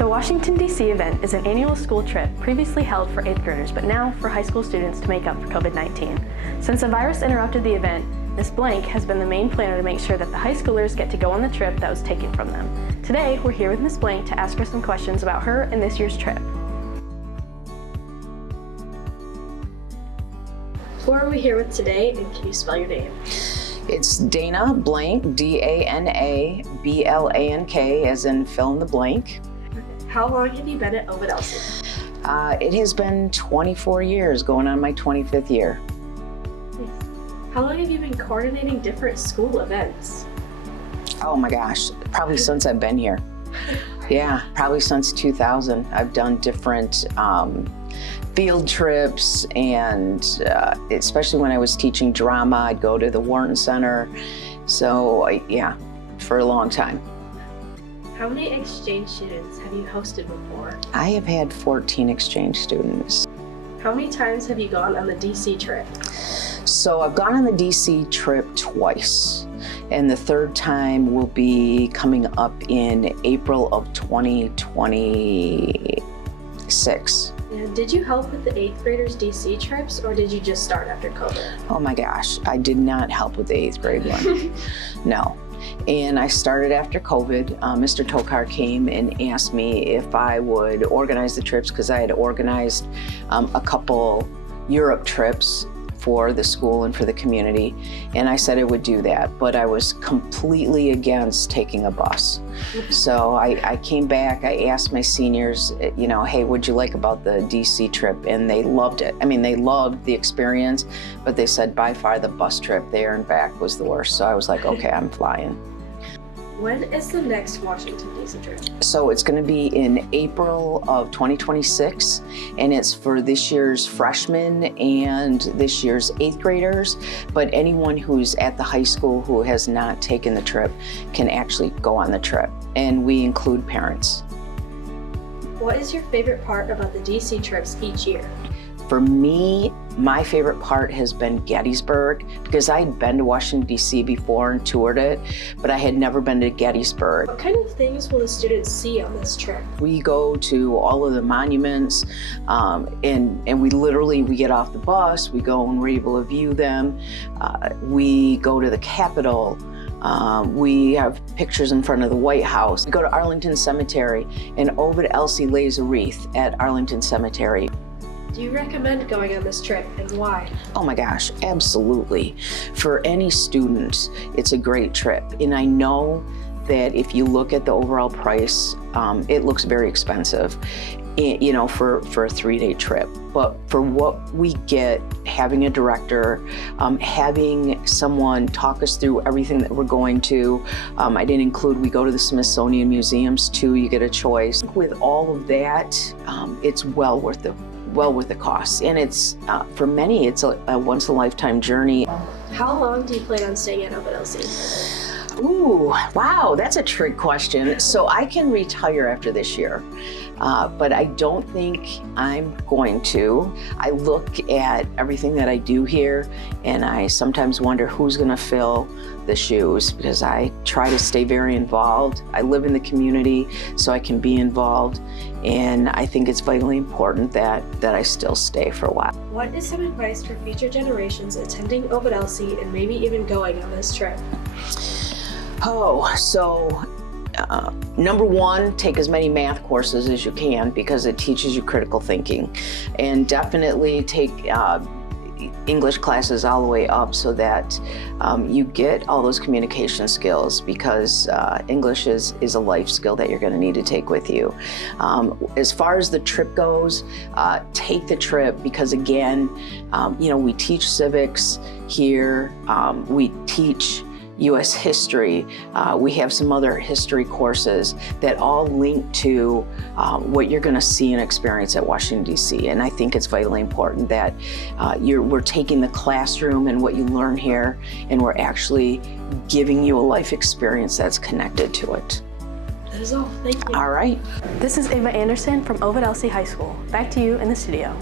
The Washington D.C. event is an annual school trip previously held for 8th graders, but now for high school students to make up for COVID-19. Since the virus interrupted the event, Ms. Blank has been the main planner to make sure that the high schoolers get to go on the trip that was taken from them. Today, we're here with Ms. Blank to ask her some questions about her and this year's trip. Who are we here with today, and can you spell your name? It's Dana Blank, D-A-N-A-B-L-A-N-K, as in fill in the blank. How long have you been at Ovid-Elsie? It has been 24 years, going on my 25th year. How long have you been coordinating different school events? Oh my gosh, probably since I've been here. Yeah, probably since 2000. I've done different field trips, and especially when I was teaching drama, I'd go to the Wharton Center. So yeah, for a long time. How many exchange students have you hosted before? I have had 14 exchange students. How many times have you gone on the DC trip? So I've gone on the DC trip twice, and the third time will be coming up in April of 2026. And did you help with the 8th graders DC trips, or did you just start after COVID? Oh my gosh, I did not help with the 8th grade one. No. And I started after COVID. Mr. Tokar came and asked me if I would organize the trips, because I had organized a couple Europe trips for the school and for the community, and I said I would do that, but I was completely against taking a bus. So I came back, I asked my seniors, you know, hey, what'd you like about the DC trip? And they loved it. I mean, they loved the experience, but they said by far the bus trip there and back was the worst. So I was like, okay, I'm flying. When is the next Washington D.C. trip? So it's going to be in April of 2026, and it's for this year's freshmen and this year's 8th graders, but anyone who's at the high school who has not taken the trip can actually go on the trip, and we include parents. What is your favorite part about the D.C. trips each year? For me, my favorite part has been Gettysburg, because I'd been to Washington, D.C. before and toured it, but I had never been to Gettysburg. What kind of things will the students see on this trip? We go to all of the monuments, and we get off the bus, we go and we're able to view them. We go to the Capitol. We have pictures in front of the White House. We go to Arlington Cemetery, and Ovid-Elsie lays a wreath at Arlington Cemetery. Do you recommend going on this trip, and why? Oh my gosh, absolutely. For any student, it's a great trip. And I know that if you look at the overall price, it looks very expensive, you know, for a 3-day trip. But for what we get, having a director, having someone talk us through everything that we're going to, I didn't include, we go to the Smithsonian museums too, you get a choice. With all of that, it's well worth the cost, and it's for many, it's a once-in-a-lifetime journey. How long do you plan on staying at Ovid-Elsie? Ooh, wow, that's a trick question. So I can retire after this year, but I don't think I'm going to. I look at everything that I do here, and I sometimes wonder who's going to fill the shoes, because I try to stay very involved. I live in the community, so I can be involved, and I think it's vitally important that I still stay for a while. What is some advice for future generations attending Ovid-Elsie and maybe even going on this trip? Oh, so number one, take as many math courses as you can, because it teaches you critical thinking, and definitely take English classes all the way up, so that you get all those communication skills, because English is a life skill that you're going to need to take with you. As far as the trip goes, take the trip, because again, you know, we teach civics here, we teach U.S. history. We have some other history courses that all link to what you're going to see and experience at Washington, D.C. And I think it's vitally important that we're taking the classroom and what you learn here, and we're actually giving you a life experience that's connected to it. That is all. Thank you. All right. This is Ava Anderson from Ovid-Elsie High School. Back to you in the studio.